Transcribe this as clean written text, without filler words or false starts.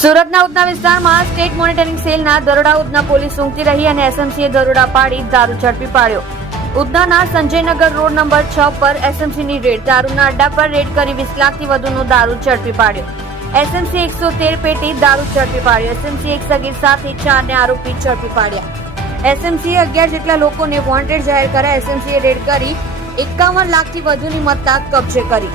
સુરતના ઉધના વિસ્તારમાં state monitoring સેલના દરોડા ઉધના પોલીસ ઊંઘતી રહી અને એસએમસીએ દરોડા પાડી દારૂ ઝડપી પાડ્યો। ઉધનાના સંજયનગર રોડ નંબર 6 પર એસએમસીની રેડ, દારૂના અડ્ડા પર રેડ કરી 20 લાખથી વધુનો દારૂ ઝડપી પાડ્યો। એસએમસી 113 પેટી દારૂ ઝડપી પાડ્યો। એસએમસી એક સગીર સાથે 4 આરોપી ઝડપી પાડ્યા। એસએમસીએ 11 જેટલા લોકોને વોન્ટેડ જાહેર કર્યા। એસએમસીએ રેડ કરી 51 લાખથી વધુની મત્તા કબજે કરી।